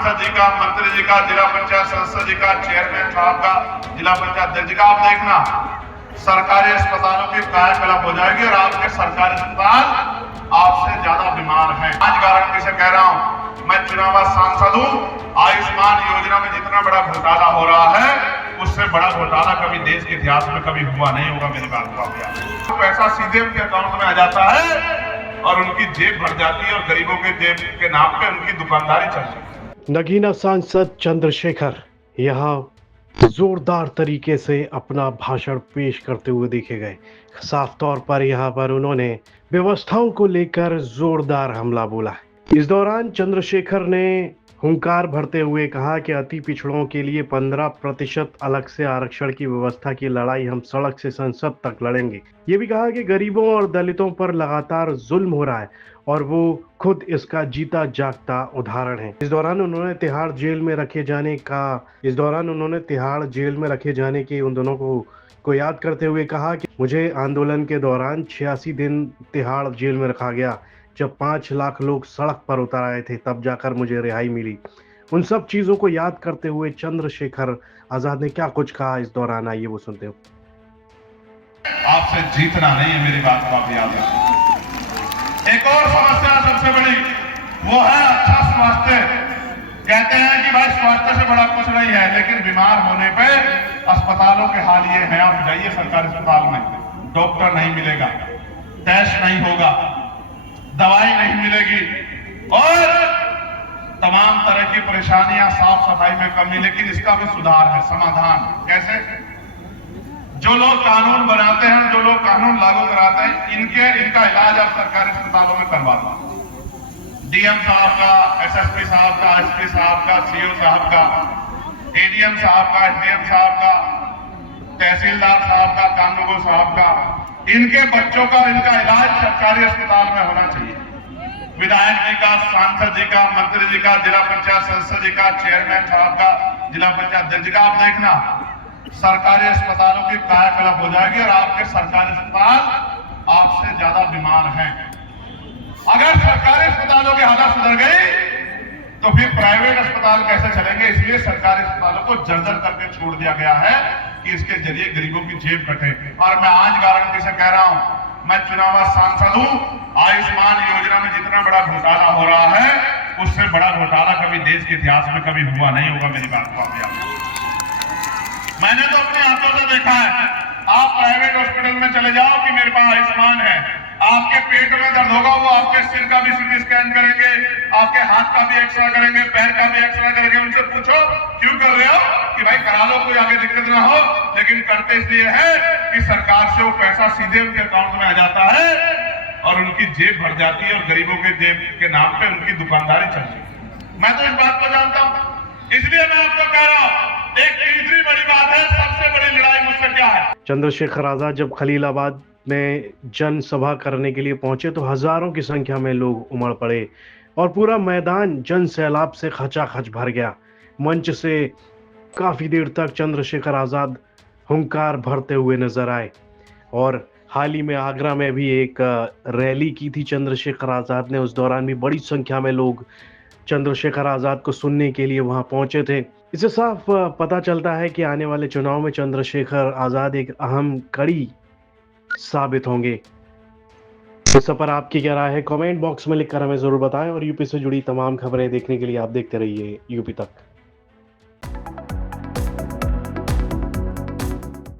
सांसद जी का, मंत्री जी का, जिला पंचायत सदस्य जी का, चेयरमैन साहब का, जिला पंचायत अध्यक्ष जी का, आप देखना सरकारी अस्पतालों की कायाकल्प हो जाएगी और आपके सरकारी अस्पताल आपसे ज्यादा बीमार हैं। आज गारंटी से कह रहा हूं, मैं चुनाव सांसद हूं। आयुष्मान योजना में जितना बड़ा घोटाला हो रहा है, उससे बड़ा घोटाला कभी देश के इतिहास में कभी हुआ नहीं होगा। मेरी बात को आप याद रखें। पैसा सीधे उनके अकाउंट में आ जाता है और उनकी जेब भर जाती है और गरीबों के जेब के नाम पे उनकी दुकानदारी चलती है। नगीना सांसद चंद्रशेखर यहाँ जोरदार तरीके से अपना भाषण पेश करते हुए देखे गए। साफ तौर पर यहाँ पर उन्होंने व्यवस्थाओं को लेकर जोरदार हमला बोला। इस दौरान चंद्रशेखर ने हुंकार भरते हुए कहा कि अति पिछड़ों के लिए 15% अलग से आरक्षण की व्यवस्था की लड़ाई हम सड़क से संसद तक लड़ेंगे। ये भी कहा कि गरीबों और दलितों पर लगातार जुल्म हो रहा है और वो खुद इसका जीता जागता उदाहरण है। इस दौरान उन्होंने तिहाड़ जेल में रखे जाने के उन दोनों को याद करते हुए कहा कि मुझे आंदोलन के दौरान 86 दिन तिहाड़ जेल में रखा गया। जब 5 लाख लोग सड़क पर उतर आए थे, तब जाकर मुझे रिहाई मिली। उन सब चीजों को याद करते हुए चंद्रशेखर आजाद ने क्या कुछ कहा इस दौरान, आइए वो सुनते हो। आपसे जीतना नहीं है, मेरी बात को आप याद रखें। एक और समस्या सबसे बड़ी वो है अच्छा स्वास्थ्य। कहते हैं कि भाई स्वास्थ्य से बड़ा कुछ नहीं है, लेकिन बीमार होने पे अस्पतालों के हाल ये है। आप जाइए सरकारी अस्पताल में, डॉक्टर नहीं मिलेगा, टेस्ट नहीं होगा, दवाई नहीं मिलेगी और तमाम तरह की परेशानियां, साफ सफाई में कमी। लेकिन इसका भी सुधार है, समाधान कैसे? जो लोग कानून बनाते हैं, जो लोग कानून लागू कराते हैं, इनका इलाज आप सरकारी अस्पतालों में करवा दो। डीएम साहब का, एसएसपी साहब का, एसपी साहब का, सीओ साहब का, एडीएम साहब का, एसडीएम साहब का, तहसीलदार साहब का, कानूनगो साहब का, इनके बच्चों का, इनका इलाज सरकारी अस्पताल में होना चाहिए। विधायक जी का, सांसद जी का, मंत्री जी का, जिला पंचायत सदस्य जी का, चेयरमैन साहब का, जिला पंचायत अध्यक्ष जी का, आप देखना सरकारी अस्पतालों की कायाकल्प हो जाएगी और आपके सरकारी अस्पताल आपसे ज्यादा बीमार हैं। अगर सरकारी अस्पतालों की हालत सुधर गई तो फिर प्राइवेट अस्पताल कैसे चलेंगे? इसलिए सरकारी अस्पतालों को जर्जर करके छोड़ दिया गया है कि इसके जरिए गरीबों की जेब कटे। और मैं आज गारंटी से कह रहा हूं, मैं चुनाव सांसद हूं। आयुष्मान योजना में जितना बड़ा घोटाला हो रहा है, उससे बड़ा घोटाला कभी देश के इतिहास में कभी हुआ नहीं होगा। मेरी बात को आप याद रखें। मैंने तो अपने आंखों से देखा है। आप प्राइवेट हॉस्पिटल में चले जाओ कि मेरे पास आयुष्मान है, आपके पेट में दर्द होगा, वो आपके सिर का भी सीटी स्कैन करेंगे, आपके हाथ का भी एक्सरे करेंगे, पैर का भी एक्सरे करेंगे। उनसे पूछो क्यों कर रहे हो? कि भाई करा लो, कोई आगे दिक्कत ना हो। लेकिन करते इसलिए है कि सरकार से वो पैसा सीधे उनके अकाउंट में आ जाता है और उनकी जेब भर जाती है और गरीबों के जेब के नाम पे उनकी दुकानदारी चलती है। मैं तो इस बात को जानता हूं, इसलिए मैं आपको कह रहा हूं, एक तीसरी बड़ी बात है, सबसे बड़ी लड़ाई मुझसे क्या है? चंद्रशेखर आजाद जब खलीलाबाद में जनसभा करने के लिए पहुंचे तो हजारों की संख्या में लोग उमड़ पड़े और पूरा मैदान जन सैलाब से खचाखच भर गया। मंच से काफी देर तक चंद्रशेखर आजाद हुंकार भरते हुए नजर आए और हाल ही में आगरा में भी एक रैली की थी चंद्रशेखर आजाद ने। उस दौरान भी बड़ी संख्या में लोग चंद्रशेखर आजाद को सुनने के लिए वहां पहुंचे थे। इससे साफ पता चलता है कि आने वाले चुनाव में चंद्रशेखर आजाद एक अहम कड़ी साबित होंगे। इस पर आपकी क्या राय है? कमेंट बॉक्स में लिखकर हमें जरूर बताएं और यूपी से जुड़ी तमाम खबरें देखने के लिए आप देखते रहिए यूपी तक।